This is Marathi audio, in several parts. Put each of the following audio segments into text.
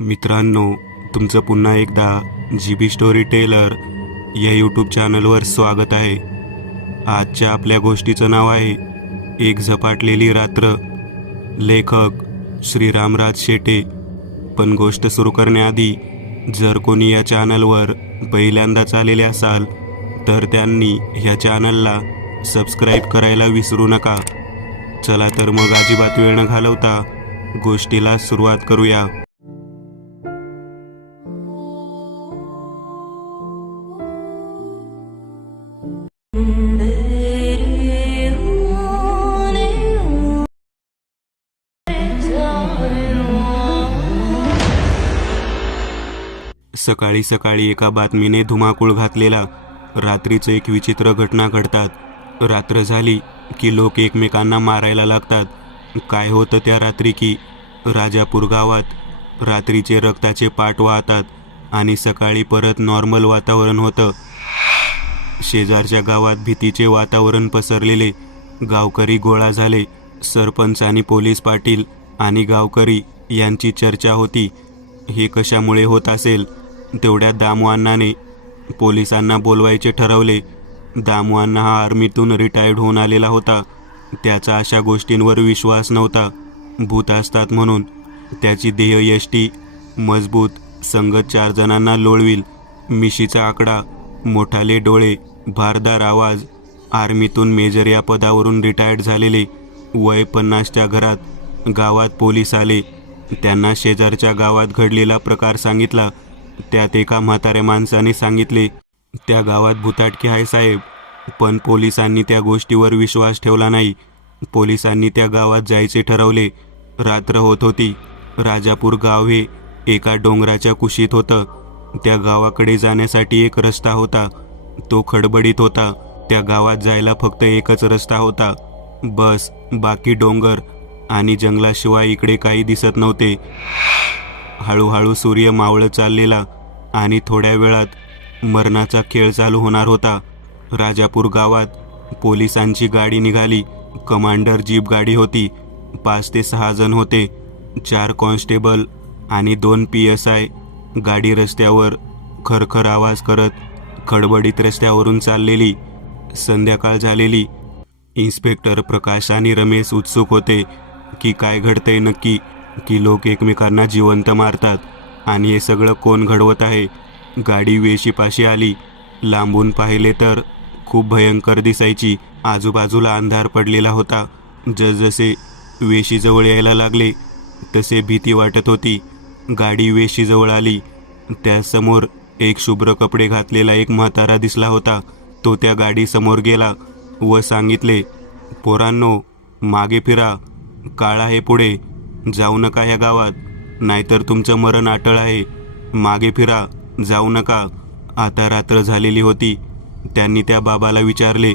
मित्रांनो, तुमचं पुन्हा एकदा GB स्टोरी टेलर या यूट्यूब चॅनलवर स्वागत आहे. आजच्या आपल्या गोष्टीचं नाव आहे एक झपाटलेली रात्र. लेखक श्री रामराज शेटे. पण गोष्ट सुरू करण्याआधी जर कोणी या चॅनलवर पहिल्यांदाच आलेले असाल तर त्यांनी ह्या चॅनलला सबस्क्राईब करायला विसरू नका. चला तर मग अजिबात वेळ न घालवता गोष्टीला सुरुवात करूया. सकाळी सकाळी एका बातमीने धुमाकूळ घातलेला. रात्रीचं एक विचित्र घटना घडतात. रात्र झाली की लोक एकमेकांना मारायला लागतात. काय होतं त्या रात्री की राजापूर गावात रात्रीचे रक्ताचे पाट वाहतात आणि सकाळी परत नॉर्मल वातावरण होतं. शेजारच्या गावात भीतीचे वातावरण पसरलेले. गावकरी गोळा झाले. सरपंच आणि पोलीस पाटील आणि गावकरी यांची चर्चा होती. हे कशामुळे होत असेल? तेवढ्या दामू पोलिसांना बोलवायचे ठरवले. दामू हा आर्मीतून रिटायर्ड होऊन आलेला होता. त्याचा अशा गोष्टींवर विश्वास नव्हता. भूत असतात म्हणून. त्याची देहयष्टी मजबूत, संगत 4 जणांना लोळविल. मिशीचा आकडा, मोठाले डोळे, भारदार आवाज. आर्मीतून मेजर या पदावरून रिटायर्ड झालेले. वय 50च्या घरात. गावात पोलीस आले. त्यांना शेजारच्या गावात घडलेला प्रकार सांगितला. त्यात एका म्हाताऱ्या माणसाने सांगितले, त्या गावात भुताटकी आहे साहेब. पण पोलिसांनी त्या गोष्टीवर विश्वास ठेवला नाही. पोलिसांनी त्या गावात जायचे ठरवले. रात्र होत होती. राजापूर गाव हे एका डोंगराच्या कुशीत होतं. त्या गावाकडे जाण्यासाठी एक रस्ता होता. तो खडबडीत होता. त्या गावात जायला फक्त एकच रस्ता होता. बस. बाकी डोंगर आणि जंगलाशिवाय इकडे काही दिसत नव्हते. हळूहळू सूर्य मावळत चाललेला आणि थोड्या वेळात मरणाचा खेळ चालू होणार होता. राजापूर गावात पोलिसांची गाडी निघाली. कमांडर जीप गाडी होती. 5 ते 6 जण होते. 4 कॉन्स्टेबल आणि 2 PSI. गाडी रस्त्यावर खरखर आवाज करत खडबडीत रस्त्यावरून चाललेली. संध्याकाळ झालेली. इन्स्पेक्टर प्रकाश आणि रमेश उत्सुक होते की काय घडतंय नक्की, की लोक एकमेकांना जिवंत मारतात आणि हे सगळं कोण घडवत आहे. गाडी वेशीपाशी आली. लांबून पाहिले तर खूप भयंकर दिसायची. आजूबाजूला अंधार पडलेला होता. जसजसे वेशीजवळ यायला लागले तसे भीती वाटत होती. गाडी वेशीजवळ आली. त्यासमोर एक शुभ्र कपडे घातलेला एक म्हातारा दिसला होता. तो त्या गाडीसमोर गेला व सांगितले, पोरांनो, मागे फिरा. काळ आहे पुढे. जाऊ नका ह्या गावात, नाहीतर तुमचं मरण अटळ आहे. मागे फिरा, जाऊ नका. आता रात्र झालेली होती. त्यांनी त्या बाबाला विचारले,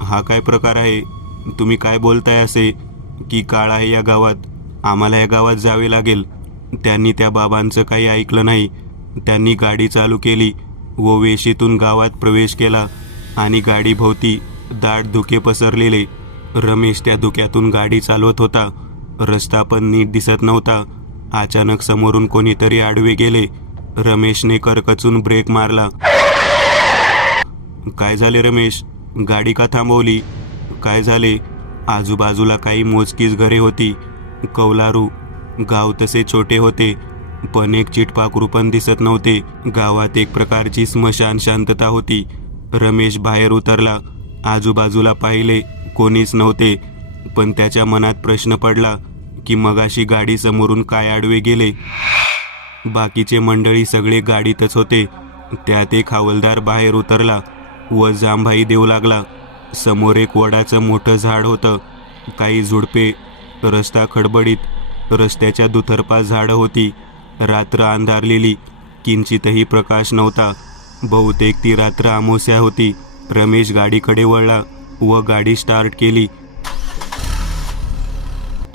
हा काय प्रकार आहे? तुम्ही काय बोलताय असे की काळ आहे या गावात? आम्हाला या गावात जावे लागेल. त्यांनी त्या बाबांचं काही ऐकलं नाही. त्यांनी गाडी चालू केली व वेशीतून गावात प्रवेश केला आणि गाडीभोवती दाट धुके पसरलेले. रमेश त्या धुक्यातून गाडी चालवत होता. रस्ता पण नीट दिसत नव्हता. अचानक समोरून कोणीतरी आडवे गेले. रमेशने करकचून ब्रेक मारला. काय झाले रमेश? गाडी का थांबवली? काय झाले? आजूबाजूला काही मोजकीच घरे होती. कौलारू. गाव तसे छोटे होते, पण एक चिटपाखरू पण दिसत नव्हते. गावात एक प्रकारची स्मशान शांतता होती. रमेश बाहेर उतरला. आजूबाजूला पाहिले, कोणीच नव्हते. पण त्याच्या मनात प्रश्न पडला की मगाशी गाडी समोरून काय आडवे गेले. बाकीचे मंडळी सगळे गाडीतच होते. त्यात एक हवालदार बाहेर उतरला व जांभाई देऊ लागला. समोर एक वडाचं मोठं झाड होतं. काही झुडपे. रस्ता खडबडीत. रस्त्याच्या दुतर्फा झाडं होती. रात्र अंधारलेली. किंचितही प्रकाश नव्हता. बहुतेक ती रात्र अमावस्या होती. रमेश गाडीकडे वळला व गाडी स्टार्ट केली.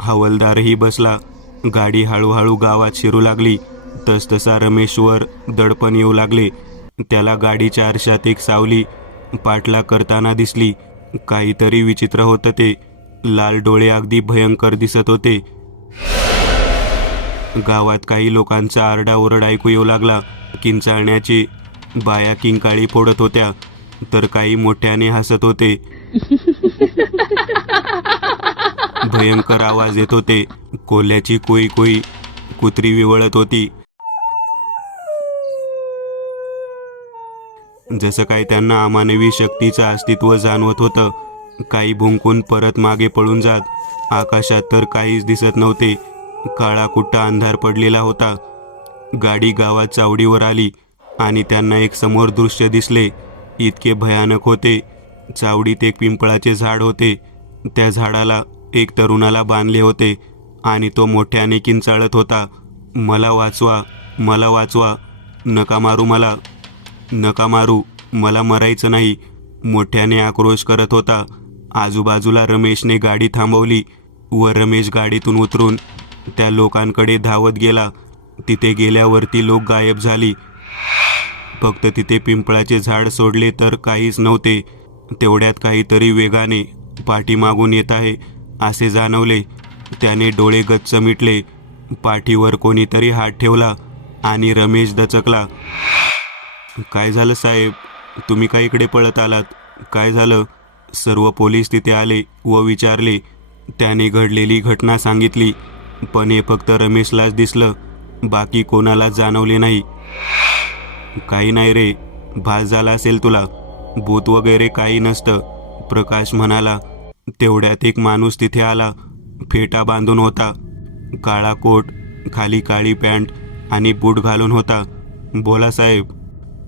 हवालदारही बसला. गाडी हळूहळू गावात शिरू लागली. तसतसा रमेशवर दडपण येऊ लागले. त्याला गाडीच्या आरशात एक सावली पाठलाग करताना दिसली. काहीतरी विचित्र होतं ते. लाल डोळे अगदी भयंकर दिसत होते. गावात काही लोकांचा आरडाओरडा ऐकू येऊ लागला. किंचाळण्याची बाया किंकाळी फोडत होत्या तर काही मोठ्याने हसत होते. भयंकर आवाज येत होते. कोल्ह्याची कोई कोई, कुत्री विवळत होती. जसं काही त्यांना अमानवी शक्तीचं अस्तित्व जाणवत होतं. काही भुंकून परत मागे पळून जात. आकाशात तर काहीच दिसत नव्हते. काळा कुट्टा अंधार पडलेला होता. गाडी गावात चावडीवर आली आणि त्यांना एक समोर दृश्य दिसले. इतके भयानक होते. चावडीत एक पिंपळाचे झाड होते. त्या झाडाला एक तरुणाला बांधले होते आणि तो मोठ्याने किंचाळत होता, मला वाचवा, मला वाचवा, नका मारू मला, नका मारू, मला मरायचं नाही, मोठ्याने आक्रोश करत होता. आजूबाजूला रमेशने गाडी थांबवली व रमेश गाडीतून उतरून त्या लोकांकडे धावत गेला. तिथे गेल्यावरती लोक गायब झाली. फक्त तिथे पिंपळाचे झाड सोडले तर काहीच नव्हते. तेवढ्यात काहीतरी वेगाने पाठीमागून येत आहे असे जाणवले. त्याने डोळे गच्च मिटले. पाठीवर कोणीतरी हात ठेवला आणि रमेश दचकला. काय झालं साहेब, तुम्ही काय इकडे पळत आलात, काय झालं? सर्व पोलीस तिथे आले व विचारले. त्याने घडलेली घटना सांगितली. पण हे फक्त रमेशलाच दिसलं, बाकी कोणालाच जाणवले नाही. काही नाही रे, भास झाला असेल तुला, भूत वगैरे काही नसतं, प्रकाश म्हणाला. तेवढ्यात एक माणूस तिथे आला. फेटा बांधून होता, काळा कोट, खाली काळी पॅन्ट आणि बूट घालून होता. बोला साहेब,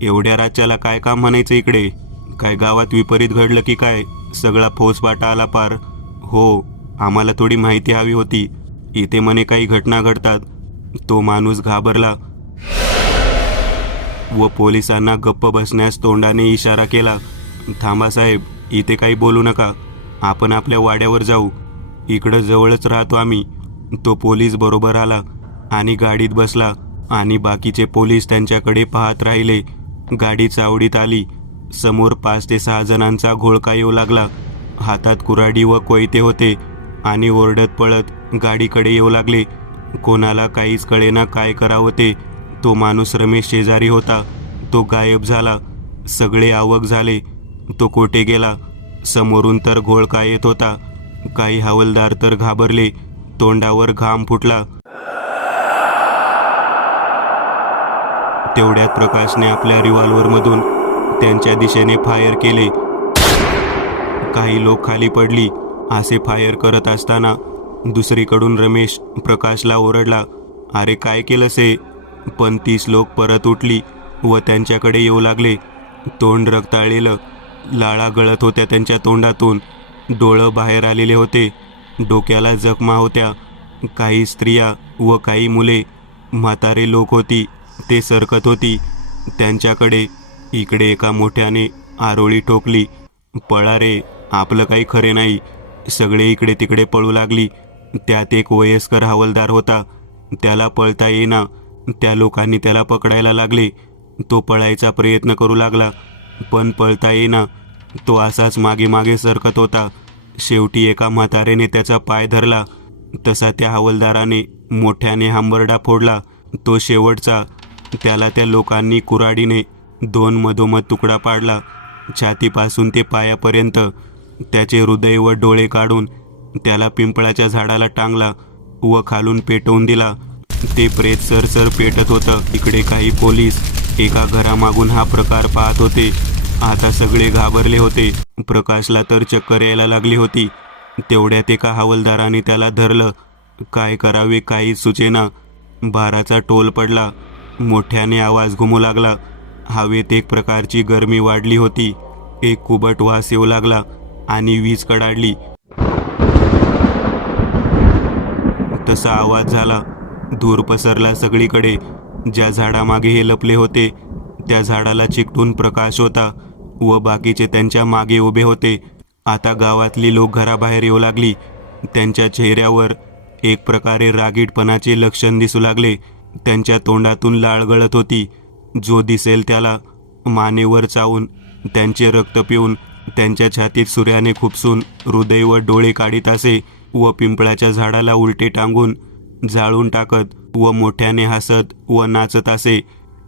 एवढ्या राज्याला काय काम म्हणायचं इकडे? काय गावात विपरीत घडलं की काय? सगळा फौजफाटा आला पार. हो, आम्हाला थोडी माहिती हवी होती. इथे म्हणे काही घटना घडतात. तो माणूस घाबरला व पोलिसांना गप्प बसण्यास तोंडाने इशारा केला. थांबा साहेब, इथे काही बोलू नका, आपण आपल्या वाड्यावर जाऊ, इकडं जवळच राहतो आम्ही. तो पोलीस बरोबर आला आणि गाडीत बसला आणि बाकीचे पोलीस त्यांच्याकडे पाहत राहिले. गाडी चावडीत आली. समोर 5 ते 6 जणांचा घोळका येऊ लागला. हातात कुऱ्हाडी व कोयते होते आणि ओरडत पळत गाडीकडे येऊ लागले. कोणाला काहीच कळेना काय करावं ते. तो माणूस रमेश शेजारी होता, तो गायब झाला. सगळे अवाक झाले. तो कोठे गेला? समोरून तर घोळका येत होता. काही हवालदार तर घाबरले. तोंडावर घाम फुटला. तेवढ्यात प्रकाशने आपल्या रिव्हॉल्व्हरमधून त्यांच्या दिशेने फायर केले. काही लोक खाली पडली. असे फायर करत असताना दुसरीकडून रमेश प्रकाशला ओरडला, अरे काय केलंस हे? पण 30 लोक परत उठली व त्यांच्याकडे येऊ लागले. तोंड रक्ताळलेलं, लाळा गळत होत्या त्यांच्या तोंडातून, डोळं बाहेर आलेले होते, डोक्याला जखमा होत्या. काही स्त्रिया व काही मुले, म्हातारे लोक होती, ते सरकत होती त्यांच्याकडे. इकडे एका मोठ्याने आरोळी ठोकली, पळा रे, आपलं काही खरे नाही. सगळे इकडे तिकडे पळू लागली. त्यात एक वयस्कर हवालदार होता, त्याला पळता येईना. त्या लोकांनी त्याला पकडायला लागले. तो पळायचा प्रयत्न करू लागला पण पळता येईना. तो असाच मागे मागे सरकत होता. शेवटी एका म्हातारेने त्याचा पाय धरला. तसा त्या हवालदाराने मोठ्याने हांबरडा फोडला, तो शेवटचा. त्याला त्या लोकांनी कुऱ्हाडीने 2 मधोमध तुकडा पाडला, छातीपासून ते पायापर्यंत. त्याचे हृदय व डोळे काढून त्याला पिंपळाच्या झाडाला टांगला व खालून पेटवून दिला. ते प्रेत सरसर पेटत होतं. इकडे काही पोलीस एका घरामागून हा प्रकार पाहत होते. आता सगळे घाबरले होते. प्रकाशला तर चक्कर यायला लागली होती. तेवढ्यात एका हवालदाराने त्याला धरलं. काय करावे काही सुचेना. भाराचा टोल पडला. मोठ्याने आवाज घुमू लागला. हवेत एक प्रकारची गरमी वाढली होती. एक कुबट वास येऊ लागला आणि वीज कडाडली. तसा आवाज झाला. धूर पसरला सगळीकडे. ज्या झाडामागे हे लपले होते त्या झाडाला चिकटून प्रकाश होता व बाकीचे त्यांच्या मागे उभे होते. आता गावातली लोक घराबाहेर येऊ लागली. त्यांच्या चेहऱ्यावर एक प्रकारे रागीटपणाचे लक्षण दिसू लागले. त्यांच्या तोंडातून लाळ गळत होती. जो दिसेल त्याला मानेवर चावून, त्यांचे रक्त पिऊन, त्यांच्या छातीत सूर्याने खुपसून हृदय व डोळे काढीत असे व पिंपळाच्या झाडाला उलटे टांगून जाळून टाकत. व मोठ्याने हसत व नाचत असे.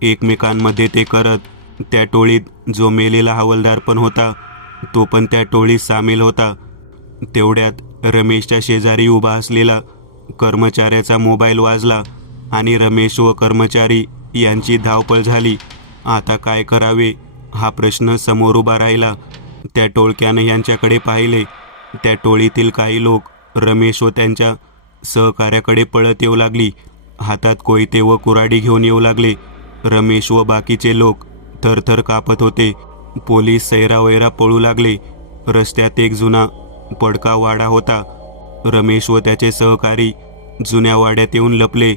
एकमेकांमध्ये ते करत. त्या टोळीत जो मेलेला हवालदार पण होता तो पण त्या टोळीत सामील होता. तेवढ्यात रमेशच्या शेजारी उभा असलेला कर्मचाऱ्याचा मोबाईल वाजला आणि रमेश व कर्मचारी यांची धावपळ झाली. आता काय करावे हा प्रश्न समोर उभा राहिला. त्या टोळक्यानं यांच्याकडे पाहिले. त्या टोळीतील काही लोक रमेश व त्यांच्या सहकार्याकडे पळत येऊ लागली. हातात कोयते व कुऱ्हाडी घेऊन येऊ लागले. रमेश व बाकीचे लोक थरथर कापत होते. पोलीस सैरावैरा पळू लागले. रस्त्यात एक जुना पडका वाडा होता. रमेश व त्याचे सहकारी जुन्या वाड्यात येऊन लपले.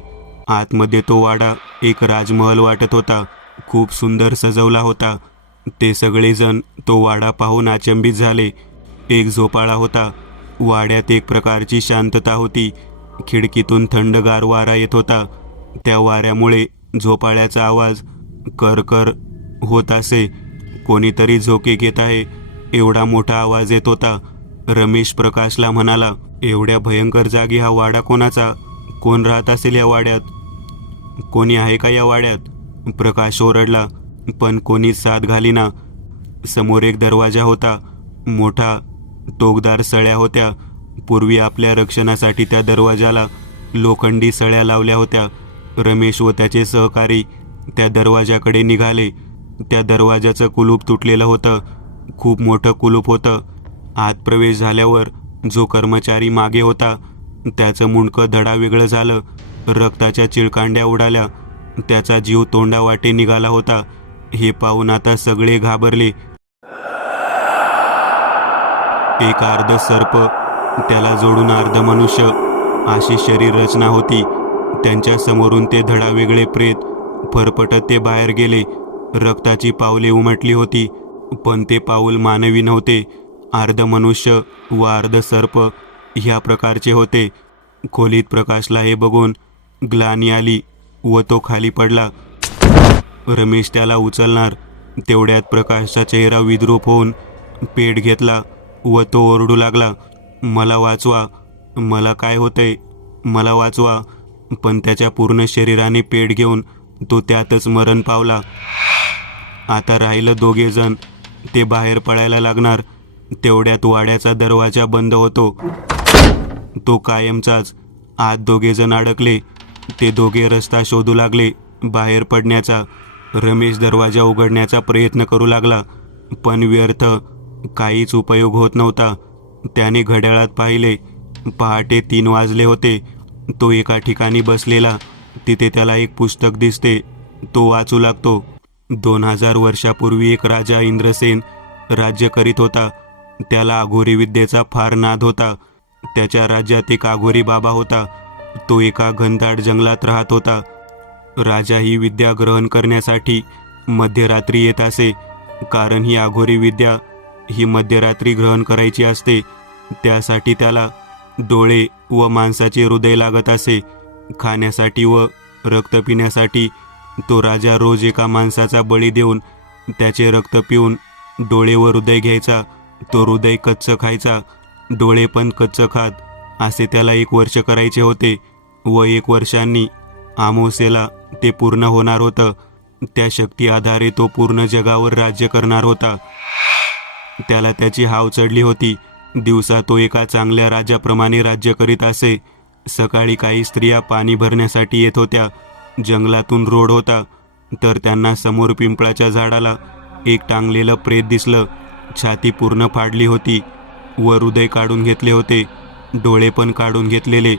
आतमध्ये तो वाडा एक राजमहल वाटत होता. खूप सुंदर सजवला होता. ते सगळेजण तो वाडा पाहून अचंबित झाले. एक झोपाळा होता. वाड्यात एक प्रकारची शांतता होती. खिडकीतून थंडगार वारा येत होता. त्या वाऱ्यामुळे झोपाळ्याचा आवाज करकर होत असे. कोणीतरी झोके घेत आहे एवढा मोठा आवाज येत होता. रमेश प्रकाशला म्हणाला, एवढ्या भयंकर जागी हा वाडा कोणाचा? कोण राहत असेल या वाड्यात? कोणी आहे का या वाड्यात? प्रकाश ओरडला, पण कोणीच साथ घालीना. समोर एक दरवाजा होता. मोठा टोकदार सळ्या होत्या. पूर्वी आपल्या रक्षणासाठी त्या दरवाजाला लोखंडी सळ्या लावल्या होत्या. रमेश व त्याचे सहकारी त्या दरवाजाकडे निघाले. त्या दरवाजाचं कुलूप तुटलेलं होतं. खूप मोठं कुलूप होतं. आत प्रवेश झाल्यावर जो कर्मचारी मागे होता त्याचं मुंडकं धडावेगळं झालं. रक्ताच्या चिळकांड्या उडाल्या. त्याचा जीव तोंडावाटे निघाला होता. हे पाहून आता सगळे घाबरले. एक अर्ध सर्प, त्याला जोडून अर्ध मनुष्य अशी शरीर रचना होती. त्यांच्या समोरून ते धडावेगळे प्रेत फरफटत ते बाहेर गेले. रक्ताची पावले उमटली होती, पण ते पाऊल मानवी नव्हते. अर्ध मनुष्य व अर्ध सर्प ह्या प्रकारचे होते. खोलीत प्रकाशला हे बघून ग्लानी आली व तो खाली पडला. रमेश त्याला उचलणार तेवढ्यात प्रकाशचा चेहरा विद्रूप होऊन पेट घेतला व तो ओरडू लागला, मला वाचवा, मला काय होतंय, मला वाचवा. पण त्याच्या पूर्ण शरीराने पेट घेऊन तो त्यातच मरण पावला. आता राहिलं दोघे जण. ते बाहेर पळायला लागणार तेवढ्यात वाड्याचा दरवाजा बंद होतो. तो कायमचाच. आत दोघे जण अडकले. ते दोघे रस्ता शोधू लागले बाहेर पडण्याचा. रमेश दरवाजा उघडण्याचा प्रयत्न करू लागला, पण व्यर्थ. काहीच उपयोग होत नव्हता. त्याने घड्याळात पाहिले. पहाटे 3 वाजले होते. तो एका ठिकाणी बसलेला. तिथे त्याला एक पुस्तक दिसते. तो वाचू लागतो. 2000 वर्षापूर्वी एक राजा इंद्रसेन राज्य करीत होता. त्याला अघोरी विद्येचा फार नाद होता. त्याच्या राज्यात एक अघोरी बाबा होता. तो एका घनदाट जंगलात राहत होता. राजा ही विद्या ग्रहण करण्यासाठी मध्यरात्री येत असे, कारण ही अघोरी विद्या ही मध्यरात्री ग्रहण करायची असते. त्यासाठी त्याला डोळे व माणसाचे हृदय लागत असे. खाण्यासाठी व रक्त पिण्यासाठी तो राजा रोज एका माणसाचा बळी देऊन त्याचे रक्त पिऊन डोळे व हृदय घ्यायचा. तो हृदय कच्चं खायचा, डोळे पण कच्चं खात. असे त्याला 1 वर्ष करायचे होते व 1 वर्षांनी अमावस्येला ते पूर्ण होणार होतं. त्या शक्ती आधारे तो पूर्ण जगावर राज्य करणार होता. त्याला त्याची हाव चढली होती. दिवसा तो एका चांगल्या राजाप्रमाणे राज्य करीत असे. सकाळी काही स्त्रिया पाणी भरण्यासाठी येत होत्या. जंगलातून रोड होता, तर त्यांना समोर पिंपळाच्या झाडाला एक टांगलेलं प्रेत दिसलं. छाती पूर्ण फाडली होती व हृदय काढून घेतले होते. डोळे पण काढून घेतलेले.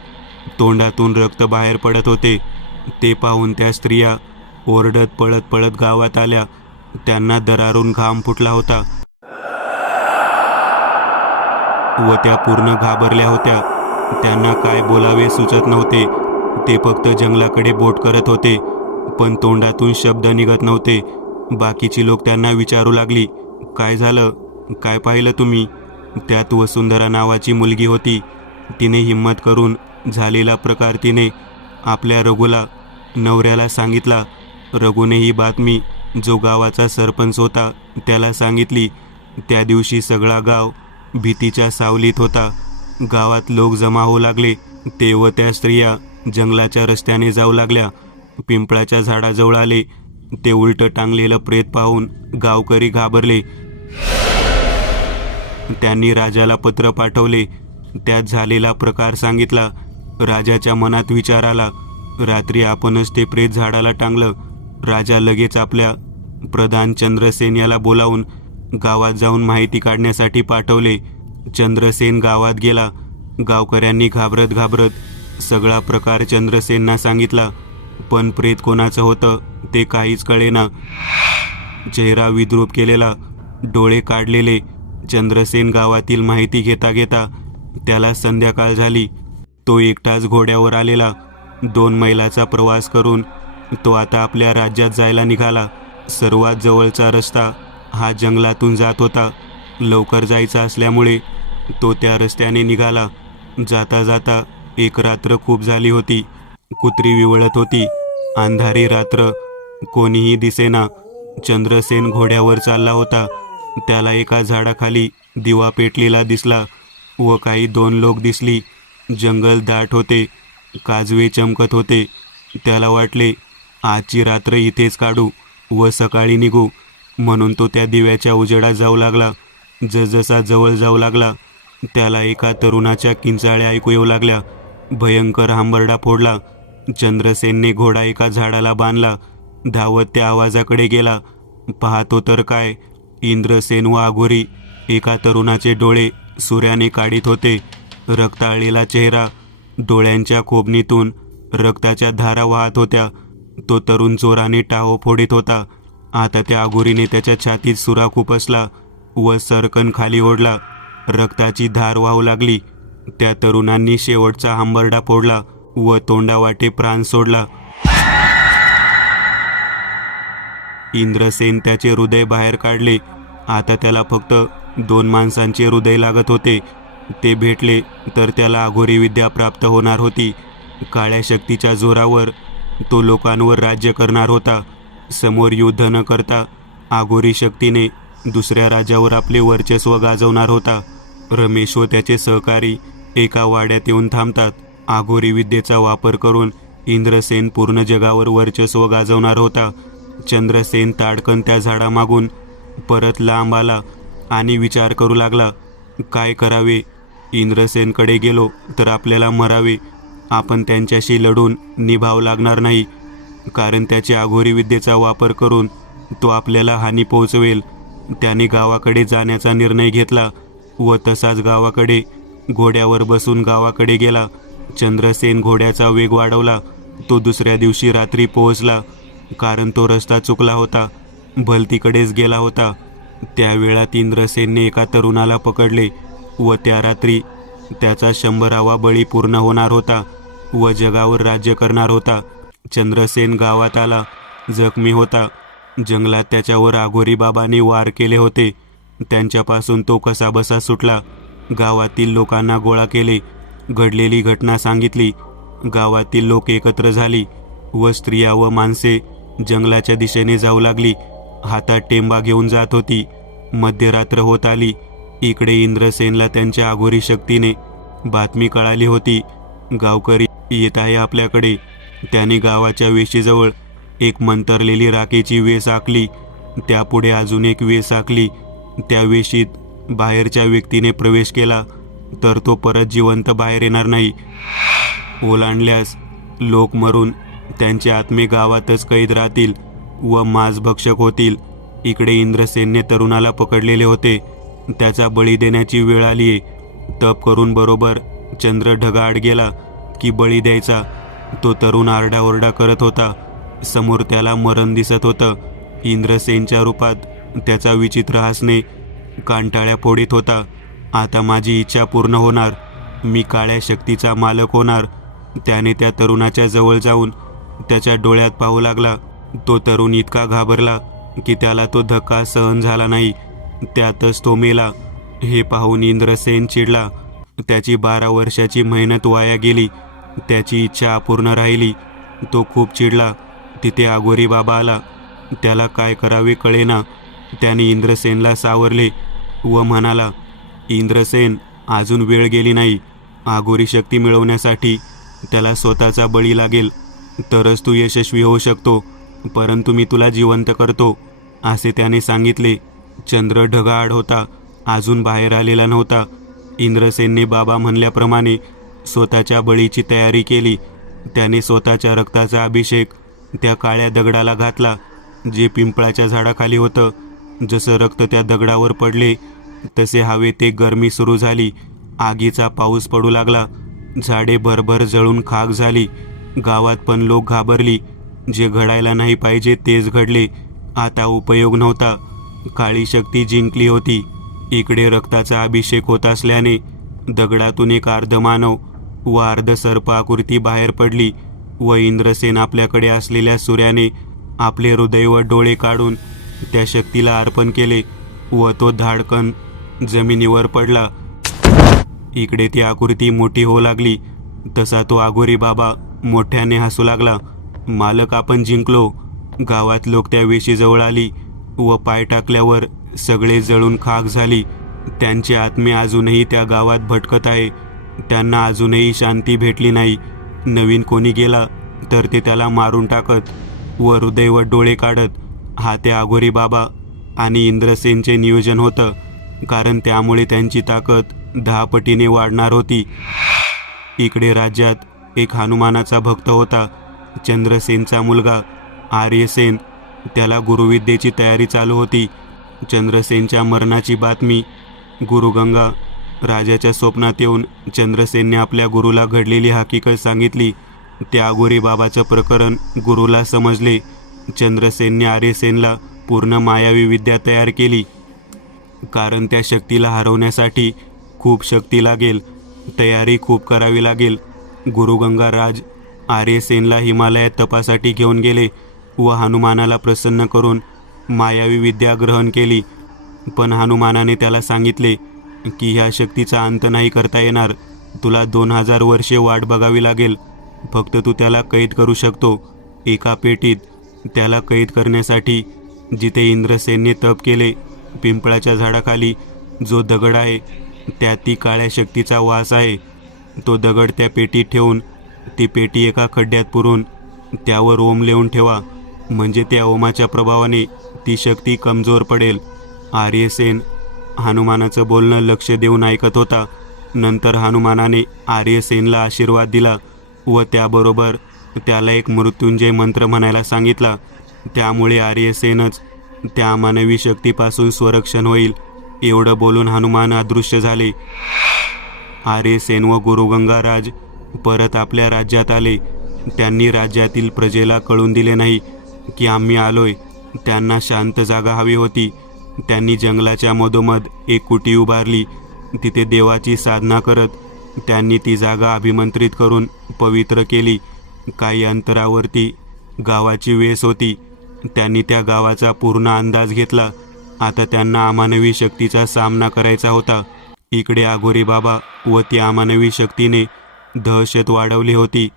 तोंडातून रक्त बाहेर पडत होते. ते पाहून त्या स्त्रिया ओरडत पळत पळत गावात आल्या. त्यांना दरारून घाम फुटला होता व त्या पूर्ण घाबरल्या होत्या. त्यांना काय बोलावे सुचत नव्हते. ते फक्त जंगलाकडे बोट करत होते, पण तोंडातून शब्द निघत नव्हते. बाकीची लोक त्यांना विचारू लागली, काय झालं, काय पाहिलं तुम्ही? त्यात वसुंधरा नावाची मुलगी होती. तिने हिम्मत करून झालेला प्रकार तिने आपल्या रघुला, नवऱ्याला सांगितला. रघुने ही बातमी जो गावाचा सरपंच होता त्याला सांगितली. त्या दिवशी सगळा गाव भीतीच्या सावलीत होता. गावात लोक जमा होऊ लागले. ते व त्या स्त्रिया जंगलाच्या रस्त्याने जाऊ लागल्या. पिंपळाच्या झाडाजवळ आले. ते उलटं टांगलेलं प्रेत पाहून गावकरी घाबरले. त्यांनी राजाला पत्र पाठवले. त्यात झालेला प्रकार सांगितला. राजाच्या मनात विचार आला, रात्री आपणच ते प्रेत झाडाला टांगलं. राजा लगेच आपल्या प्रधान चंद्रसेन याला बोलावून गावात जाऊन माहिती काढण्यासाठी पाठवले. चंद्रसेन गावात गेला. गावकऱ्यांनी घाबरत घाबरत सगळा प्रकार चंद्रसेनना सांगितला. पण प्रेत कोणाचं होतं ते काहीच कळेना. चेहरा विद्रूप केलेला, डोळे काढलेले. चंद्रसेन गावातील माहिती घेता घेता त्याला संध्याकाळ झाली. तो एकटाच घोड्यावर आलेला. 2 मैलाचा प्रवास करून तो आता आपल्या राज्यात जायला निघाला. सर्वात जवळचा रस्ता हा जंगलातून जात होता. लवकर जायचा असल्यामुळे तो त्या रस्त्याने निघाला. जाता जाता एक रात्र खूप झाली होती. कुत्री विवळत होती. अंधारी रात्र, कोणीही दिसेना. चंद्रसेन घोड्यावर चालला होता. त्याला एका झाडाखाली दिवा पेटलेला दिसला व काही 2 लोक दिसली. जंगल दाट होते. काजवे चमकत होते. त्याला वाटले, आजची रात्र इथेच काढू व सकाळी निघू. म्हणून तो त्या दिव्याच्या उजेडात जाऊ लागला. जसजसा जवळ जाऊ लागला त्याला एका तरुणाच्या किंचाळ्या ऐकू येऊ लागल्या. भयंकर हांबरडा फोडला. चंद्रसेनने घोडा एका झाडाला बांधला. धावत त्या आवाजाकडे गेला. पाहतो तर काय, इंद्रसेन व अघोरी एका तरुणाचे डोळे सूर्याने काढीत होते. रक्ताळलेला चेहरा, डोळ्यांच्या खोबणीतून रक्ताच्या धारा वाहत होत्या. तो तरुण जोराने टाहो फोडीत होता. आता त्या अघोरीने त्याच्या छातीत सुरा खुपसला व सरकन खाली ओढला. रक्ताची धार वाहू लागली. त्या तरुणांनी शेवटचा हंबरडा फोडला व तोंडावाटे प्राण सोडला. इंद्रसेन त्याचे हृदय बाहेर काढले. आता त्याला फक्त 2 माणसांचे हृदय लागत होते. ते भेटले तर त्याला अघोरी विद्या प्राप्त होणार होती. काळ्या शक्तीच्या जोरावर तो लोकांवर राज्य करणार होता. समोर युद्ध न करता अघोरी शक्तीने दुसऱ्या राजावर आपले वर्चस्व गाजवणार होता. रमेश व त्याचे सहकारी एका वाड्यात येऊन थांबतात. अघोरी विद्येचा वापर करून इंद्रसेन पूर्ण जगावर वर्चस्व गाजवणार होता. चंद्रसेन ताडकन त्या झाडामागून परत लांब आला आणि विचार करू लागला, काय करावे. इंद्रसेनकडे गेलो तर आपल्याला मरावे. आपण त्यांच्याशी लढून निभाव लागणार नाही, कारण त्याचे अघोरी विद्येचा वापर करून तो आपल्याला हानी पोहोचवेल. त्याने गावाकडे जाण्याचा निर्णय घेतला व तसाच गावाकडे घोड्यावर बसून गावाकडे गेला. चंद्रसेन घोड्याचा वेग वाढवला. तो दुसऱ्या दिवशी रात्री पोहोचला, कारण तो रस्ता चुकला होता. भलतीकडेच गेला होता. त्या वेळात इंद्रसेनने एका तरुणाला पकडले व त्या रात्री त्याचा 100वा बळी पूर्ण होणार होता व जगावर राज्य करणार होता. चंद्रसेन गावात आला. जखमी होता. जंगलात त्याच्यावर अघोरी बाबांनी वार केले होते. त्यांच्यापासून तो कसाबसा सुटला. गावातील लोकांना गोळा केले. घडलेली घटना सांगितली. गावातील लोक एकत्र झाली व स्त्रिया व माणसे जंगलाच्या दिशेने जाऊ लागली. हातात टेंबा घेऊन जात होती. मध्यरात्र होत आली. इकडे इंद्रसेनला त्यांच्या अघोरी शक्तीने बातमी कळाली होती. गावकरी येत आहे आपल्याकडे. त्याने गावाच्या वेशीजवळ एक मंतरलेली राखेची वेस आखली. त्यापुढे अजून एक वेस आखली. त्या वेशीत बाहेरच्या व्यक्तीने प्रवेश केला तर तो परत जिवंत बाहेर येणार नाही. ओलांडल्यास लोक मरून त्यांचे आत्मे गावातच कैद राहतील व मांसभक्षक होतील. इकडे इंद्रसेनने तरुणाला पकडलेले होते. त्याचा बळी देण्याची वेळ आली. तप करून बरोबर चंद्र ढगाआड गेला की बळी द्यायचा. तो तरुण आरडाओरडा करत होता. समोर त्याला मरण दिसत होतं. इंद्रसेनच्या रूपात त्याचा विचित्र हसणे कांटाळ्या फोडीत होता. आता माझी इच्छा पूर्ण होणार. मी काळ्या शक्तीचा मालक होणार. त्याने त्या तरुणाच्या जवळ जाऊन त्याच्या डोळ्यात पाहू लागला. तो तरुण इतका घाबरला की त्याला तो धक्का सहन झाला नाही. त्यातच तो मेला. हे पाहून इंद्रसेन चिडला. त्याची 12 वर्षाची मेहनत वाया गेली. त्याची इच्छा अपूर्ण राहिली. तो खूप चिडला. तिथे अघोरी बाबा आला. त्याला काय करावे कळेना. त्याने इंद्रसेनला सावरले व म्हणाला, इंद्रसेन, अजून वेळ गेली नाही. अघोरी शक्ती मिळवण्यासाठी त्याला स्वतःचा बळी लागेल तरच तू यशस्वी होऊ शकतो, परंतु मी तुला जिवंत करतो, असे त्याने सांगितले. चंद्र ढगाळ होता, अजून बाहेर आलेला नव्हता. इंद्रसेनने बाबा म्हणल्याप्रमाणे स्वतःच्या बळीची तयारी केली. त्याने स्वतःच्या रक्ताचा अभिषेक त्या काळ्या दगडाला घातला जे पिंपळाच्या झाडाखाली होतं. जसं रक्त त्या दगडावर पडले तसे हवेत एक गरमी सुरू झाली. आगीचा पाऊस पडू लागला. झाडे भरभर जळून खाक झाली. गावात पण लोक घाबरली. जे घडायला नाही पाहिजे तेच घडले. आता उपयोग नव्हता. काळी शक्ती जिंकली होती. इकडे रक्ताचा अभिषेक होत असल्याने दगडातून एक अर्धमानव व अर्ध सर्प आकृती बाहेर पडली व इंद्रसेन आपल्याकडे असलेल्या सूर्याने आपले हृदय व डोळे काढून त्या शक्तीला अर्पण केले व तो धाडकन जमिनीवर पडला. इकडे ती आकृती मोठी होऊ लागली तसा तो आघोरी बाबा मोठ्याने हसू लागला. मालक, आपण जिंकलो. गावात लोक त्या वेशीजवळ आली व पाय टाकल्यावर सगळे जळून खाक झाली. त्यांचे आत्मे अजूनही त्या गावात भटकत आहे. त्यांना अजूनही शांती भेटली नाही. नवीन कोणी गेला तर ते त्याला मारून टाकत व हृदय व डोळे काढत. हा ते आघोरी बाबा आणि इंद्रसेनचे नियोजन होतं, कारण त्यामुळे त्यांची ताकद 10 पटीने वाढणार होती. इकडे राज्यात एक हनुमानाचा भक्त होता, चंद्रसेनचा मुलगा आर्यसेन. त्याला गुरुविद्येची तयारी चालू होती. चंद्रसेनच्या मरणाची बातमी गुरुगंगा राजाच्या स्वप्नात येऊन चंद्रसेनने आपल्या गुरुला घडलेली हकीकत सांगितली. त्या आघोरी बाबाचं प्रकरण गुरुला समजले. चंद्रसेनने आर्यसेनला पूर्ण मायावी विद्या तयार केली, कारण त्या शक्तीला हरवण्यासाठी खूप शक्ती लागेल, तयारी खूप करावी लागेल. गुरुगंगा राज आर्यसेनला हिमालयात तपासाठी घेऊन गेले व हनुमानाला प्रसन्न करून मायावी विद्या ग्रहण केली. पण हनुमानाने त्याला सांगितले की ह्या शक्तीचा अंत नाही करता येणार. तुला 2000 वर्षे वाट बघावी लागेल. फक्त तू त्याला कैद करू शकतो एका पेटीत. त्याला कैद करण्यासाठी जिथे इंद्रसेनने तप केले, पिंपळाच्या झाडाखाली जो दगड आहे त्यात ती काळ्या शक्तीचा वास आहे. तो दगड त्या पेटीत ठेवून ती पेटी एका खड्ड्यात पुरून त्यावर ओम लिहून ठेवा, म्हणजे त्या ओमाच्या प्रभावाने ती शक्ती कमजोर पडेल. आर्यसेन हनुमानाचं बोलणं लक्ष देऊन ऐकत होता. नंतर हनुमानाने आर्यसेनला आशीर्वाद दिला व त्याबरोबर त्याला एक मृत्युंजय मंत्र म्हणायला सांगितला. त्यामुळे आर्यसेनच त्या अमानवी शक्तीपासून स्वरक्षण होईल. एवढं बोलून हनुमान अदृश्य झाले. आर्यसेन व गुरुगंगा राज परत आपल्या राज्यात आले. त्यांनी राज्यातील प्रजेला कळून दिले नाही की आम्ही आलोय. त्यांना शांत जागा हवी होती. त्यांनी जंगलाच्या मधोमध एक कुटी उभारली. तिथे देवाची साधना करत त्यांनी ती जागा अभिमंत्रित करून पवित्र केली. काही अंतरावरती गावाची वेस होती. त्यांनी त्या गावाचा पूर्ण अंदाज घेतला. आता त्यांना अमानवी शक्तीचा सामना करायचा होता. इकडे आघोरी बाबा व ती अमानवी शक्तीने दहशत वाढवली होती.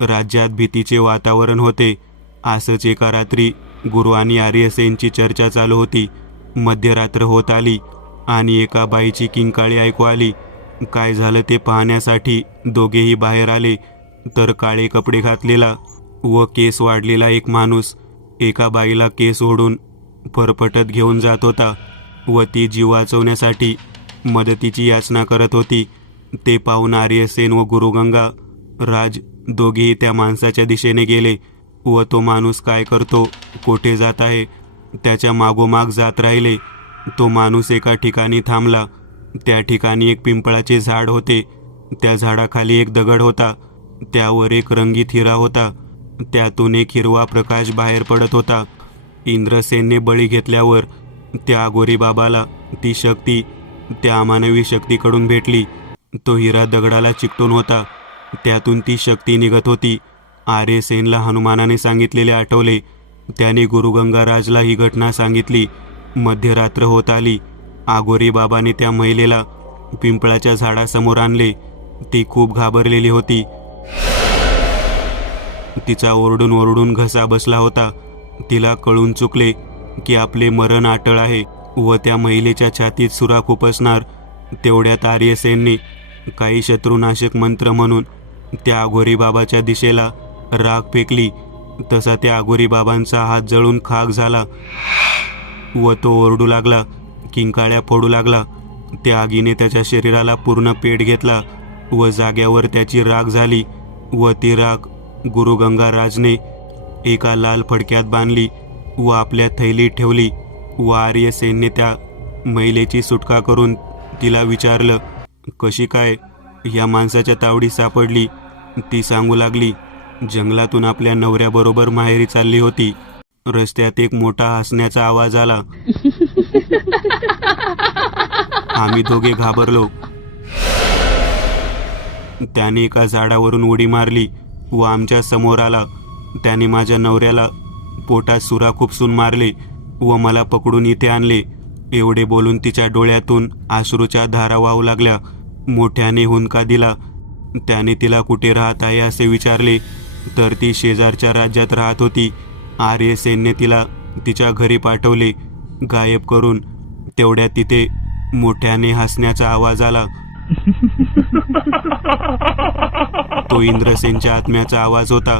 राज्यात भीतीचे वातावरण होते. असंच एका रात्री गुरु आणि आर्यसेनची चर्चा चालू होती. मध्यरात्र होत आली आणि एका बाईची किंकाळी ऐकू आली. काय झालं ते पाहण्यासाठी दोघेही बाहेर आले तर काळे कपडे घातलेला व केस वाढलेला एक माणूस एका बाईला केस ओढून फरफटत घेऊन जात होता व ती जीव वाचवण्यासाठी मदतीची याचना करत होती. ते पाहून आर्यसेन व गुरुगंगा राज दोघेही त्या माणसाच्या दिशेने गेले व तो माणूस काय करतो, कोठे जात आहे, त्याच्या मागोमाग जात राहिले. तो माणूस एका ठिकाणी थांबला. त्या ठिकाणी एक पिंपळाचे झाड होते. त्या झाडाखाली एक दगड होता. त्यावर एक रंगीत हिरा होता. त्यातून एक हिरवा प्रकाश बाहेर पडत होता. इंद्रसेनने बळी घेतल्यावर त्या आघोरी बाबाला ती शक्ती त्या अमानवी शक्तीकडून भेटली. तो हिरा दगडाला चिकटून होता. त्यातून ती शक्ती निघत होती. आर्यसेनला हनुमानाने सांगितलेले आठवले. त्याने गुरुगंगा राजला ही घटना सांगितली. मध्यरात्र होत आली. आघोरी बाबाने त्या महिलेला पिंपळाच्या झाडासमोर आणले. ती खूप घाबरलेली होती. तिचा ओरडून ओरडून घसा बसला होता. तिला कळून चुकले की आपले मरण अटळ आहे व त्या महिलेच्या छातीत सुरा खुपसणार. तेवढ्यात आर्यसेनने काही शत्रुनाशक मंत्र म्हणून त्या आघोरी बाबाच्या दिशेला राख फेकली तसा त्या आघोरी बाबांचा हात जळून खाक झाला व तो ओरडू लागला, किंकाळ्या फोडू लागला. त्या आगीने त्याच्या शरीराला पूर्ण पेट घेतला व जाग्यावर त्याची राख झाली व ती राख गुरु गंगाराजने एका लाल फडक्यात बांधली व आपल्या थैलीत ठेवली व आर्यसेनने त्या महिलेची सुटका करून तिला विचारलं, कशी काय या माणसाच्या तावडी सापडली? ती सांगू लागली, जंगलातून आपल्या नवऱ्याबरोबर माहेरी चालली होती. रस्त्यात एक मोठा हसण्याचा आवाज आला. आम्ही दोघे घाबरलो. त्याने एका झाडावरून उडी मारली व आमच्या समोर आला. त्याने माझ्या नवऱ्याला पोटात सुरा खुपसून मारले व मला पकडून इथे आणले. एवढे बोलून तिच्या डोळ्यातून अश्रूच्या धारा वाहू लागल्या. मोठ्याने हुंदका दिला. त्याने तिला कुठे राहत आहे असे विचारले तर ती शेजारच्या राज्यात राहत होती. आर्यसेनने तिला तिच्या घरी पाठवले गायब करून. तेवढ्यात तिथे मोठ्याने हसण्याचा आवाज आला. तो इंद्रसेनच्या आत्म्याचा आवाज होता.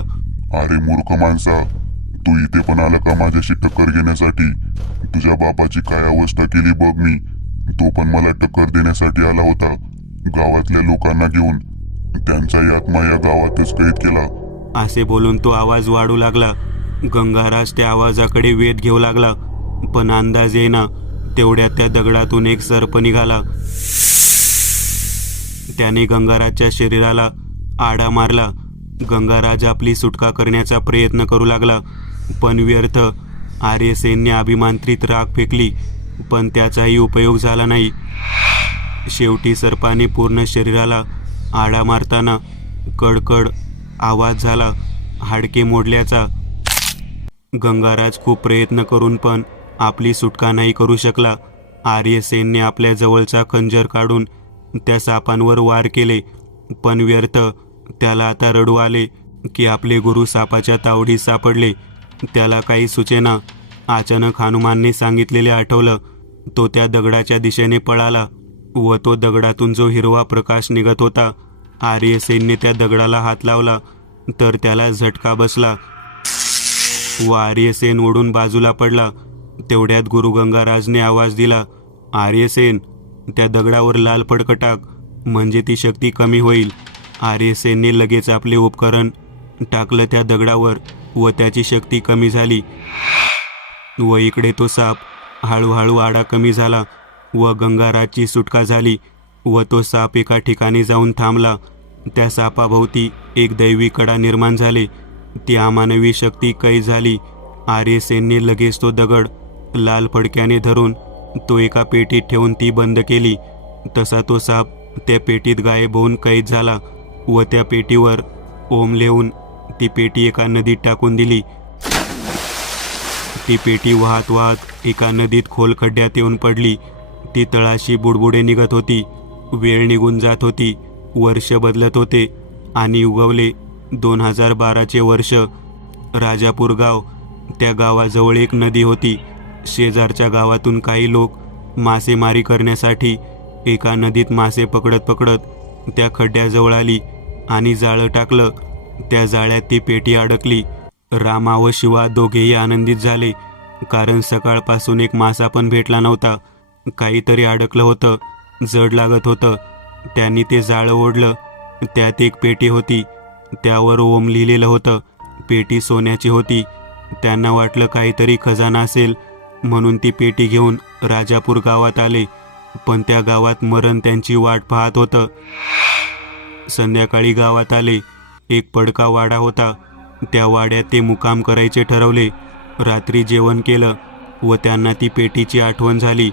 अरे मूर्ख माणसा, तू इथे पण आला का माझ्याशी टक्कर घेण्यासाठी? तुझ्या बापाची काय अवस्था केली बघ मी. तो पण मला टक्कर देण्यासाठी आला होता, गावातल्या लोकांना घेऊन. त्यांचाही आत्मा या गावातच कैद केला. असे बोलून तो आवाज वाढू लागला. गंगाराज त्या आवाजाकडे वेध घेऊ लागला पण अंदाज येईना. तेवढ्यात त्या दगडातून एक सर्प निघाला. त्याने गंगाराजच्या शरीराला आडा मारला. गंगाराज आपली सुटका करण्याचा प्रयत्न करू लागला पण व्यर्थ. आर्यसेनने अभिमांत्रित राख फेकली पण त्याचाही उपयोग झाला नाही. शेवटी सर्पाने पूर्ण शरीराला आडा मारताना कडकड आवाज झाला, हाडके मोडल्याचा. गंगाराज खूप प्रयत्न करून पण आपली सुटका नाही करू शकला. आर्यसेनने आपल्या जवळचा खंजर काढून त्या सापांवर वार केले पण व्यर्थ. त्याला आता रडू आले की आपले गुरु सापाच्या तावडीत सापडले. त्याला काही सुचेना. अचानक हनुमानने सांगितलेले आठवलं. तो त्या दगडाच्या दिशेने पळाला व तो दगडातून जो हिरवा प्रकाश निघत होता. आर्यसेनने त्या दगडाला हात लावला तर त्याला झटका बसला व आर्यसेन ओढून बाजूला पडला. तेवढ्यात गुरु गंगाराजने आवाज दिला, आर्यसेन, त्या दगडावर लाल फडक टाक म्हणजे ती शक्ती कमी होईल. आर्यसेनने लगेच आपले उपकरण टाकलं त्या दगडावर व त्याची शक्ती कमी झाली व इकडे तो साप हळूहळू आडा कमी झाला व गंगाराजची सुटका झाली व तो साप एका ठिकाणी जाऊन थांबला. त्या सापाभोवती एक दैवी कडा निर्माण झाले. ती अमानवी शक्ती कैद झाली. आर्यसेनने लगेच तो दगड लाल फडक्याने धरून तो एका पेटीत ठेवून ती बंद केली. तसा तो साप त्या पेटीत गायब होऊन कैद झाला व त्या पेटीवर ओम लिहून ती पेटी एका नदीत टाकून दिली. ती पेटी वाहत वाहत एका नदीत खोल खड्ड्यात येऊन पडली. ती तळाशी बुडबुडे निघत होती. वेळ निघून जात होती. वर्ष बदलत होते आणि उगवले 2012चे वर्ष. राजापूर गाव. त्या गावाजवळ एक नदी होती. शेजारच्या गावातून काही लोक मासेमारी करण्यासाठी एका नदीत मासे पकडत पकडत त्या खड्ड्याजवळ आली आणि जाळं टाकलं. त्या जाळ्यात ती पेटी अडकली. रामा व शिवा दोघेही आनंदित झाले कारण सकाळपासून एक मासा पण भेटला नव्हता. काहीतरी अडकलं होतं, जड लागत होतं. त्यांनी ते जाळं ओढलं. त्यात एक पेटी होती. त्यावर ओम लिहिलेलं होतं. पेटी सोन्याची होती. त्यांना वाटलं काहीतरी खजाना असेल म्हणून ती पेटी घेऊन राजापूर गावात आले. पण त्या गावात मरण त्यांची वाट पाहत होतं. संध्याकाळी गावात आले. एक पडका वाडा होता. त्या वाड्यात ते मुक्काम करायचे ठरवले. रात्री जेवण केलं व त्यांना ती पेटीची आठवण झाली.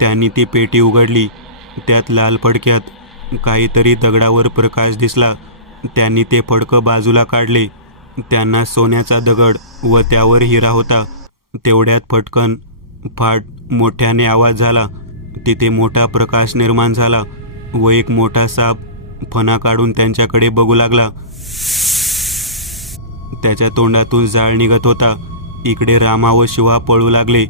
त्यांनी ती पेटी उघडली. त्यात लाल फडक्यात काहीतरी दगडावर प्रकाश दिसला. त्यांनी ते फडकं बाजूला काढले. त्यांना सोन्याचा दगड व त्यावर हिरा होता. तेवढ्यात फटकन फाट मोठ्याने आवाज झाला. तिथे मोठा प्रकाश निर्माण झाला व एक मोठा साप फणा काढून त्यांच्याकडे बघू लागला. त्याच्या तोंडातून जाळ निघत होता. इकडे रामा व शिवा पळू लागले.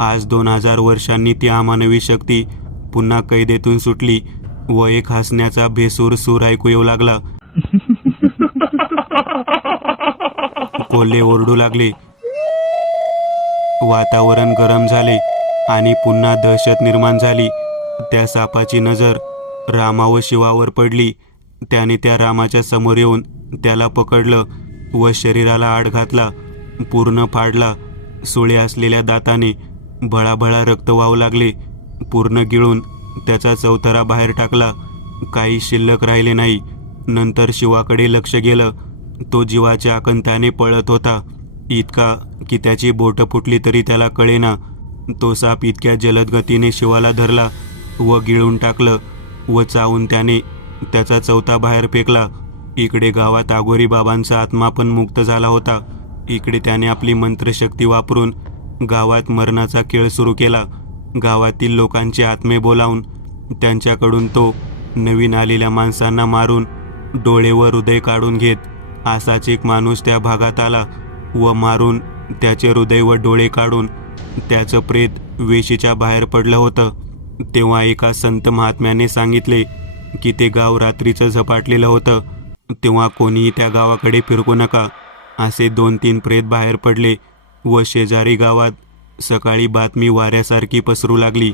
आज 2000 वर्षांनी ती अमानवी शक्ती पुन्हा कैदेतून सुटली व एक हसण्याचा भेसूर सूर ऐकू येऊ लागला. कोल्हे ओरडू लागले. वातावरण गरम झाले आणि पुन्हा दहशत निर्माण झाली. त्या सापाची नजर रामा व शिवावर पडली. त्याने त्या रामाच्या समोर येऊन त्याला पकडलं व शरीराला आड घातला. पूर्ण फाडला. सुळे असलेल्या दाताने भळाभळा रक्त वाहू लागले. पूर्ण गिळून त्याचा चौथरा बाहेर टाकला. काही शिल्लक राहिले नाही. नंतर शिवाकडे लक्ष गेलं. तो जीवाच्या आकंताने पळत होता, इतका की त्याची बोटं फुटली तरी त्याला कळेना. तो साप इतक्या जलद गतीने शिवाला धरला व गिळून टाकलं व चावून त्याने त्याचा चौथा बाहेर फेकला. इकडे गावात आगोरी बाबांचा आत्मा पण मुक्त झाला होता. इकडे त्याने आपली मंत्रशक्ती वापरून गावात मरणाचा खेळ सुरू केला. गावातील लोकांचे आत्मे बोलावून त्यांच्याकडून तो नवीन आलेल्या माणसांना मारून डोळे व हृदय काढून घेत. असाच एक माणूस त्या भागात आला व मारून त्याचे हृदय व डोळे काढून त्याचं प्रेत वेशीच्या बाहेर पडलं होतं. तेव्हा एका संत महात्म्याने सांगितले की ते गाव रात्रीचं झपाटलेलं होतं, तेव्हा कोणीही त्या गावाकडे फिरकू नका. असे 2-3 प्रेत बाहेर पडले व शेजारी गावात सकाळी बातमी वाऱ्यासारखी पसरू लागली.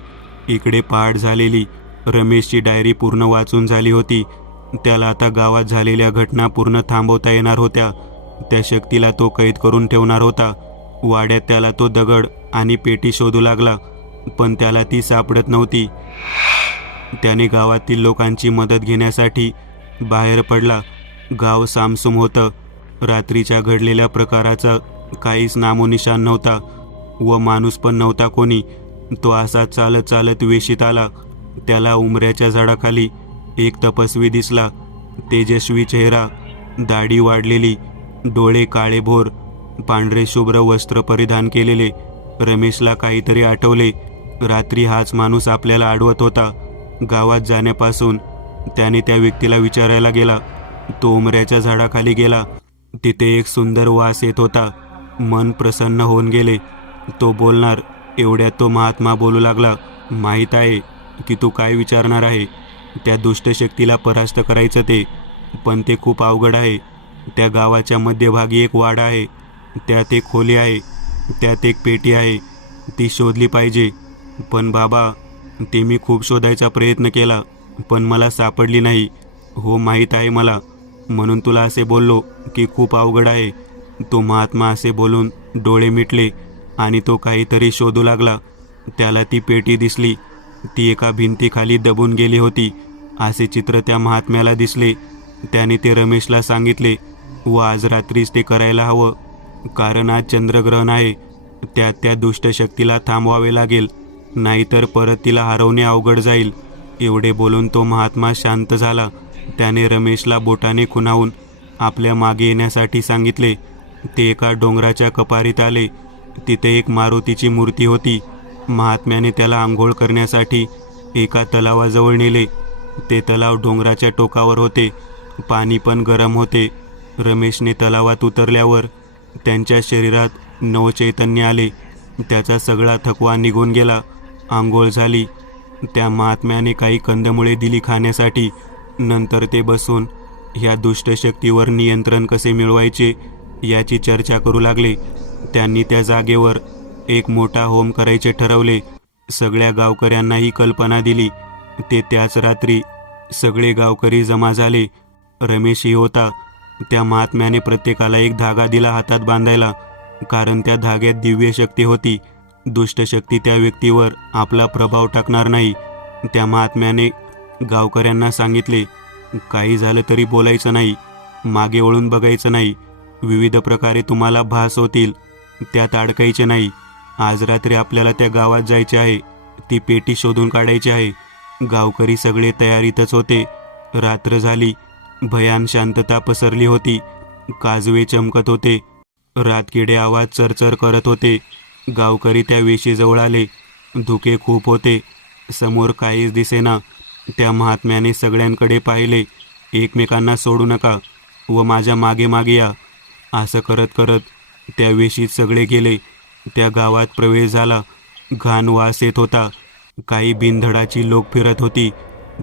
इकडे पहाट झालेली. रमेशची डायरी पूर्ण वाचून झाली होती. त्याला आता गावात झालेल्या घटना पूर्ण थांबवता येणार होत्या. त्या शक्तीला तो कैद करून ठेवणार होता. वाड्यात त्याला तो दगड आणि पेटी शोधू लागला, पण त्याला ती सापडत नव्हती. त्याने गावातील लोकांची मदत घेण्यासाठी बाहेर पडला. गाव सामसूम होतं. रात्रीच्या घडलेल्या प्रकाराचा काहीच नामोनिशाण नव्हता व माणूस पण नव्हता कोणी. तो असा चालत चालत वेशीत आला. त्याला उमऱ्याच्या झाडाखाली एक तपस्वी दिसला. तेजस्वी चेहरा, दाढी वाढलेली, डोळे काळेभोर, पांढरे शुभ्र वस्त्र परिधान केलेले. रमेशला काहीतरी आठवले. रात्री हाच माणूस आपल्याला अडवत होता. गावात जाण्यापासून त्याने त्या व्यक्तीला विचारायला गेला. तो उमऱ्याच्या झाडाखाली गेला. तिथे एक सुंदर वास येत होता. मन प्रसन्न होऊन गेले. तो बोलणार एवढ्यात तो महात्मा बोलू लागला, माहीत आहे की तू काय विचारणार आहे. त्या दुष्ट शक्तीला परास्त करायचं ते, पण ते खूप अवघड आहे. त्या गावाच्या मध्यभागी एक वाडा आहे. त्यात एक खोली आहे. त्यात एक पेटी आहे. ती शोधली पाहिजे. पण बाबा, ते मी खूप शोधायचा प्रयत्न केला, पण मला सापडली नाही. हो, माहीत आहे मला, म्हणून तुला असे बोललो की खूप अवघड आहे. तो महात्मा असे बोलून डोळे मिटले आणि तो काहीतरी शोधू लागला. त्याला ती पेटी दिसली. ती एका भिंतीखाली दबून गेली होती. असे चित्र त्या महात्म्याला दिसले. त्याने ते रमेशला सांगितले व आज रात्रीच ते करायला हवं, कारण आज चंद्रग्रहण आहे. त्यात त्या दुष्ट शक्तीला थांबवावे लागेल, नाहीतर परत तिला हरवणे अवघड जाईल. एवढे बोलून तो महात्मा शांत झाला. त्याने रमेशला बोटाने खुणावून आपल्या मागे येण्यासाठी सांगितले. ते एका डोंगराच्या कपारीत आले. तिथे एक मारुतीची मूर्ती होती. महात्म्याने त्याला आंघोळ करण्यासाठी एका तलावाजवळ नेले. ते तलाव डोंगराच्या टोकावर होते. पाणी पण गरम होते. रमेशने तलावात उतरल्यावर त्यांच्या शरीरात नवचैतन्य आले. त्याचा सगळा थकवा निघून गेला. आंघोळ झाली. त्या महात्म्याने काही कंदमुळे दिली खाण्यासाठी. नंतर ते बसून ह्या दुष्ट शक्तीवर नियंत्रण कसे मिळवायचे याची चर्चा करू लागले. त्यांनी त्या जागेवर एक मोठा होम करायचे ठरवले. सगळ्या गावकऱ्यांना ही कल्पना दिली. ते त्याच रात्री सगळे गावकरी जमा झाले. रमेशही होता. त्या महात्म्याने प्रत्येकाला एक धागा दिला हातात बांधायला, कारण त्या धाग्यात दिव्य शक्ती होती. दुष्ट शक्ती त्या व्यक्तीवर आपला प्रभाव टाकणार नाही. त्या महात्म्याने गावकऱ्यांना सांगितले, काही झालं तरी बोलायचं नाही, मागे वळून बघायचं नाही. विविध प्रकारे तुम्हाला भास होतील, त्यात अडकायचे नाही. आज रात्री आपल्याला त्या गावात जायचे आहे. ती पेटी शोधून काढायची आहे. गावकरी सगळे तयारीतच होते. रात्र झाली. भयान शांतता पसरली होती. काजवे चमकत होते. रातकिडे आवाज चरचर करत होते. गावकरी त्या वेशीजवळ आले. धुके खूप होते. समोर काहीच दिसेना. त्या महात्म्याने सगळ्यांकडे पाहिले. एकमेकांना सोडू नका व माझ्या मागे मागे या, असं करत करत त्या वेशीत सगळे गेले. त्या गावात प्रवेश झाला. घाण वास येत होता. काही बिनधडाची लोक फिरत होती.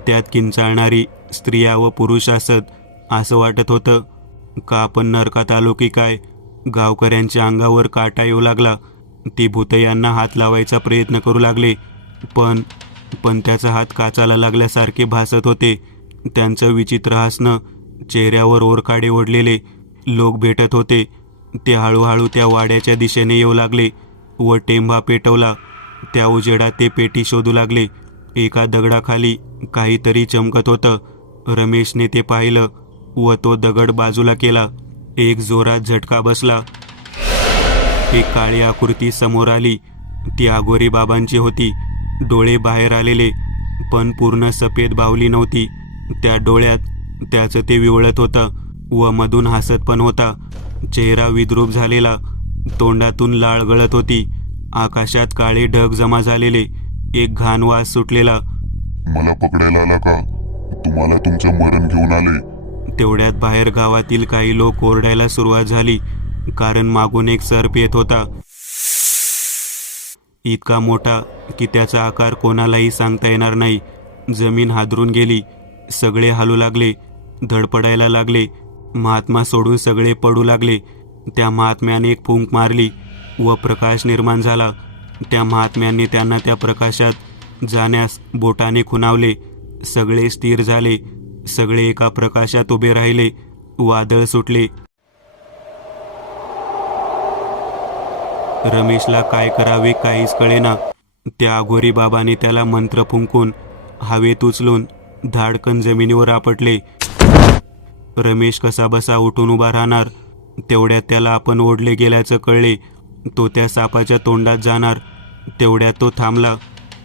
त्यात किंचाळणारी स्त्रिया व पुरुष असत. असं वाटत होतं का आपण नरकात आलो की काय. गावकऱ्यांच्या अंगावर काटा येऊ लागला. ती भूतयांना हात लावायचा प्रयत्न करू लागले, पण पण त्याचा हात काचाला लागल्यासारखे भासत होते. त्यांचं विचित्र हसणं, चेहऱ्यावर ओरकाडे ओढलेले लोक भेटत होते. ते हळूहळू त्या वाड्याच्या दिशेने येऊ लागले व टेंभा पेटवला. त्या उजेडात ते पेटी शोधू लागले. एका दगडाखाली काहीतरी चमकत होतं. रमेशने ते पाहिलं व तो दगड बाजूला केला. एक जोरात झटका बसला. एक काळी आकृती समोर आली. ती आगोरी बाबांची होती. डोळे बाहेर आलेले, पण पूर्ण सफेद बाहुली नव्हती. त्या डोळ्यात त्याचं ते विवळत होतं व मधून हसत पण होता. चेहरा विद्रूप झालेला, तोंडातून लाळ गळत होती. आकाशात काळे ढग जमा झालेले, एक घाण वास सुटलेला. मला पकडायला आला का? तुम्हाला तुमचं मरण घेऊन आले. तेवढ्यात बाहेर गावातील काही लोक ओरडायला सुरुवात झाली, कारण मागून एक सर्प येत होता. इतका मोठा की त्याचा आकार कोणालाही सांगता येणार नाही. जमीन हादरून गेली. सगळे हालू लागले, धडपडायला लागले. महात्मा सोडून सगळे पडू लागले. त्या महात्म्याने एक फुंक मारली व प्रकाश निर्माण झाला. त्या महात्म्याने त्यांना त्या प्रकाशात जाण्यास बोटाने खुणावले. सगळे स्थिर झाले. सगळे एका प्रकाशात उभे राहिले. वादळ सुटले. रमेशला काय करावे काहीच कळेना. त्या अघोरी बाबाने त्याला मंत्र फुंकून हवेत उचलून धाडकन जमिनीवर आपटले. रमेश कसा बसा उठून उभा राहणार. तेवढ्यात त्याला आपण ओढले गेल्याचं कळले. तो त्या सापाच्या तोंडात जाणार. तेवढ्यात तो थांबला.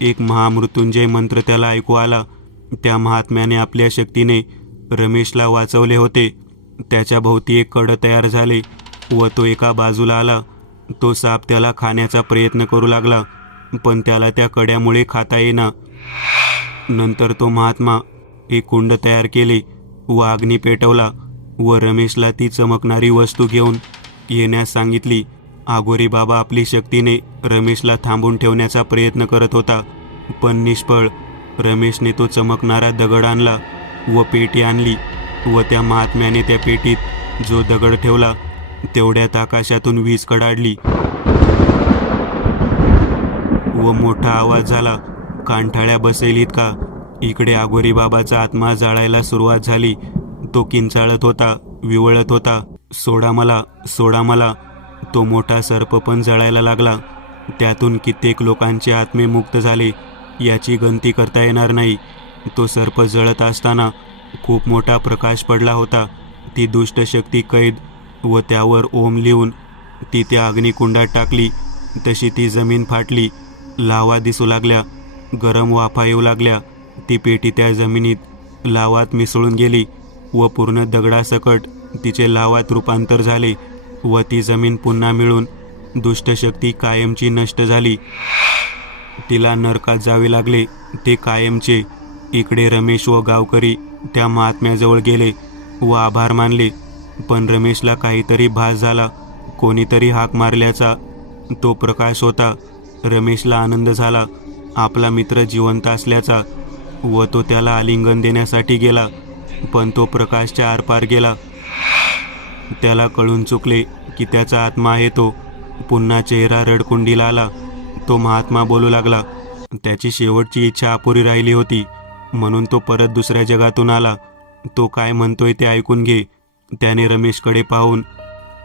एक महामृत्युंजय मंत्र त्याला ऐकू आला. त्या महात्म्याने आपल्या शक्तीने रमेशला वाचवले होते. त्याच्या भोवती एक कड तयार झाले व तो एका बाजूला आला. तो साप त्याला खाण्याचा प्रयत्न करू लागला, पण त्याला त्या कड्यामुळे खाता येईना. नंतर तो महात्मा एक कुंड तयार केले व अग्नी पेटवला व रमेशला ती चमकणारी वस्तू घेऊन येण्यास सांगितली. आगोरी बाबा आपली शक्तीने रमेशला थांबून ठेवण्याचा प्रयत्न करत होता, पण निष्फळ. रमेशने तो चमकणारा दगड आणला व पेटी आणली व त्या महात्म्याने त्या पेटीत जो दगड ठेवला, तेवढ्यात आकाशातून वीज कडाडली व मोठा आवाज झाला, कानठाळ्या बसेल इतका. इकडे आगोरी बाबाचा आत्मा जाळायला सुरुवात झाली. तो किंचाळत होता, विवळत होता. सोडा मला, सोडा मला. तो मोठा सर्प पण जळायला लागला. त्यातून कित्येक लोकांचे आत्मे मुक्त झाले, याची गणती करता येणार नाही. तो सर्प जळत असताना खूप मोठा प्रकाश पडला होता. ती दुष्ट शक्ती कैद व त्यावर ओम लिहून ती त्या अग्निकुंडात टाकली. तशी ती जमीन फाटली. लावा दिसू लागल्या, गरम वाफा येऊ लागल्या. ती पेटी त्या जमिनीत लावात मिसळून गेली व पूर्ण दगडासकट तिचे लावात रूपांतर झाले व ती जमीन पुन्हा मिळून दुष्ट शक्ती कायमची नष्ट झाली. तिला नरकात जावे लागले, ते कायमचे. इकडे रमेश व गावकरी त्या महात्म्याजवळ गेले व आभार मानले, पण रमेशला काहीतरी भास झाला. कोणीतरी हाक मारल्याचा तो प्रकाश होता. रमेशला आनंद झाला, आपला मित्र जिवंत असल्याचा, व तो त्याला आलिंगन देण्यासाठी गेला, पण तो प्रकाशच्या आरपार गेला. त्याला कळून चुकले की त्याचा आत्मा आहे तो. पुन्हा चेहरा रडकुंडीला आला. तो महात्मा बोलू लागला. त्याची शेवटची इच्छा अपुरी राहिली होती, म्हणून तो परत दुसऱ्या जगातून आला. तो काय म्हणतोय ते ऐकून घे. त्याने रमेशकडे पाहून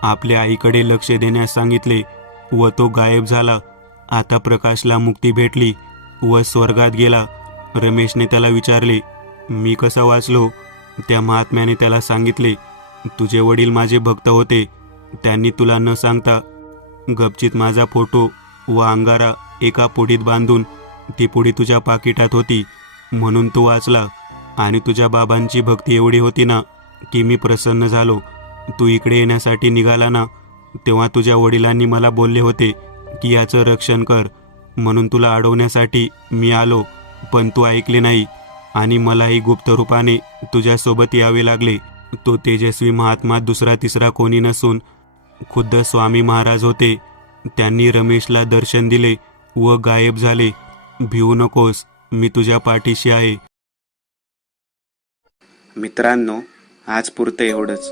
आपल्या आईकडे लक्ष देण्यास सांगितले व तो गायब झाला. आता प्रकाशला मुक्ती भेटली व स्वर्गात गेला. रमेशने त्याला विचारले, मी कसा वाचलो? त्या महात्म्याने त्याला सांगितले, तुझे वडील माझे भक्त होते. त्यांनी तुला न सांगता गपचित माझा फोटो व अंगारा एका पुडीत बांधून ती पुडी तुझ्या पाकिटात होती, म्हणून तू वाचला. आणि तुझ्या बाबांची भक्ती एवढी होती ना की मी प्रसन्न झालो. तू इकडे येण्यासाठी निघाला ना, तेव्हा तुझ्या वडिलांनी मला बोलले होते की याचं रक्षण कर, म्हणून तुला अडवण्यासाठी मी आलो, पण तू ऐकले नाही आणि मलाही गुप्त रूपाने तुझ्यासोबत यावे लागले. तो तेजस्वी महात्मा दुसरा तिसरा कोणी नसून खुद्द स्वामी महाराज होते. त्यांनी रमेशला दर्शन दिले व गायब झाले. भिवू नकोस, मी तुझ्या पाठीशी आहे. मित्रांनो, आज पुरतं एवढंच.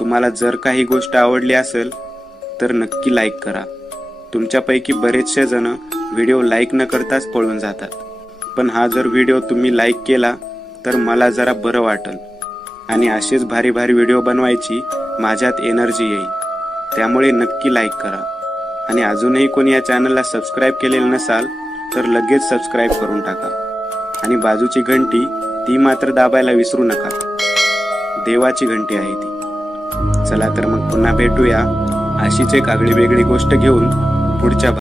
तुम्हाला जर काही गोष्ट आवडली असेल तर नक्की लाईक करा. तुमच्यापैकी बरेचसे जण व्हिडिओ लाईक न करताच पळून जातात, पण हा जर व्हिडिओ तुम्ही लाईक केला तर मला जरा बरं वाटेल आणि असेच भारी भारी व्हिडिओ बनवायची माझ्यात एनर्जी येईल. त्यामुळे नक्की लाईक करा आणि अजूनही कोणी या चॅनलला सबस्क्राईब केलेलं नसाल तर लगेच सबस्क्राईब करून टाका आणि बाजूची घंटी ती मात्र दाबायला विसरू नका. देवाची घंटी आहे ती. चला तर मग पुन्हा भेटूया अशीच एक आगळी वेगळी गोष्ट घेऊन पुढच्या